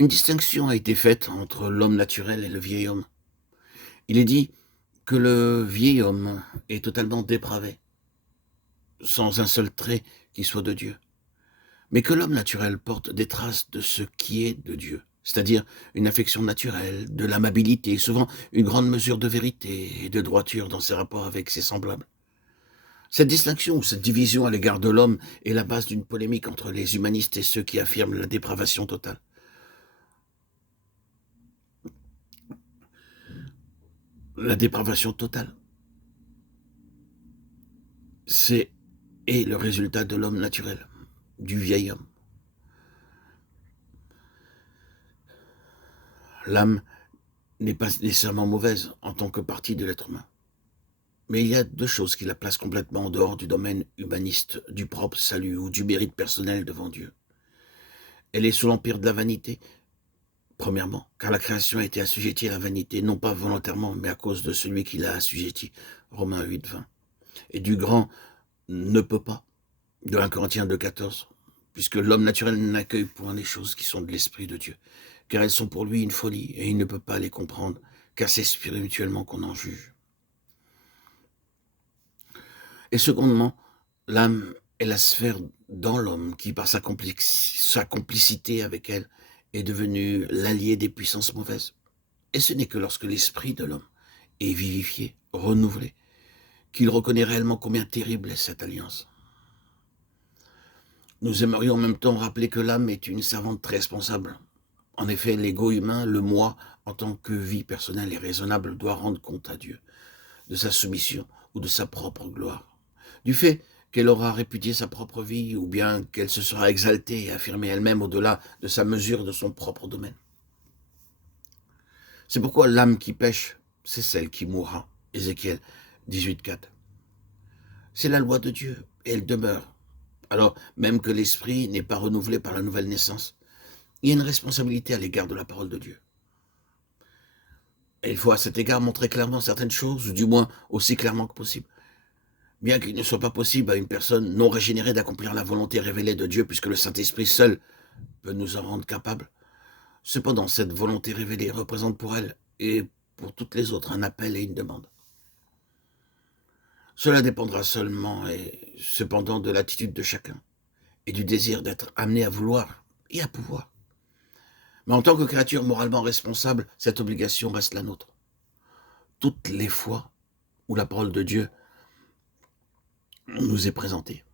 Une distinction a été faite entre l'homme naturel et le vieil homme. Il est dit que le vieil homme est totalement dépravé, sans un seul trait qui soit de Dieu, mais que l'homme naturel porte des traces de ce qui est de Dieu, c'est-à-dire une affection naturelle, de l'amabilité, souvent une grande mesure de vérité et de droiture dans ses rapports avec ses semblables. Cette distinction ou cette division à l'égard de l'homme est la base d'une polémique entre les humanistes et ceux qui affirment la dépravation totale. La dépravation totale, c'est le résultat de l'homme naturel, du vieil homme. L'âme n'est pas nécessairement mauvaise en tant que partie de l'être humain. Mais il y a deux choses qui la placent complètement en dehors du domaine humaniste, du propre salut ou du mérite personnel devant Dieu. Elle est sous l'empire de la vanité, premièrement, car la création a été assujettie à la vanité, non pas volontairement, mais à cause de celui qui l'a assujettie, Romains 8, 20. Et du grand ne peut pas, de 1 Corinthiens 2, 14, puisque l'homme naturel n'accueille point les choses qui sont de l'Esprit de Dieu, car elles sont pour lui une folie, et il ne peut pas les comprendre, car c'est spirituellement qu'on en juge. Et secondement, l'âme est la sphère dans l'homme qui, par sa complicité avec elle, est devenue l'allié des puissances mauvaises. Et ce n'est que lorsque l'esprit de l'homme est vivifié, renouvelé, qu'il reconnaît réellement combien terrible est cette alliance. Nous aimerions en même temps rappeler que l'âme est une servante très responsable. En effet, l'ego humain, le moi, en tant que vie personnelle et raisonnable, doit rendre compte à Dieu de sa soumission ou de sa propre gloire. Du fait qu'elle aura répudié sa propre vie, ou bien qu'elle se sera exaltée et affirmée elle-même au-delà de sa mesure de son propre domaine. C'est pourquoi l'âme qui pêche, c'est celle qui mourra. Ézéchiel 18,4. C'est la loi de Dieu, et elle demeure. Alors, même que l'esprit n'est pas renouvelé par la nouvelle naissance, il y a une responsabilité à l'égard de la parole de Dieu. Et il faut à cet égard montrer clairement certaines choses, ou du moins aussi clairement que possible. Bien qu'il ne soit pas possible à une personne non régénérée d'accomplir la volonté révélée de Dieu, puisque le Saint-Esprit seul peut nous en rendre capables, cependant cette volonté révélée représente pour elle et pour toutes les autres un appel et une demande. Cela dépendra seulement et cependant de l'attitude de chacun et du désir d'être amené à vouloir et à pouvoir. Mais en tant que créature moralement responsable, cette obligation reste la nôtre. Toutes les fois où la parole de Dieu nous est présentée,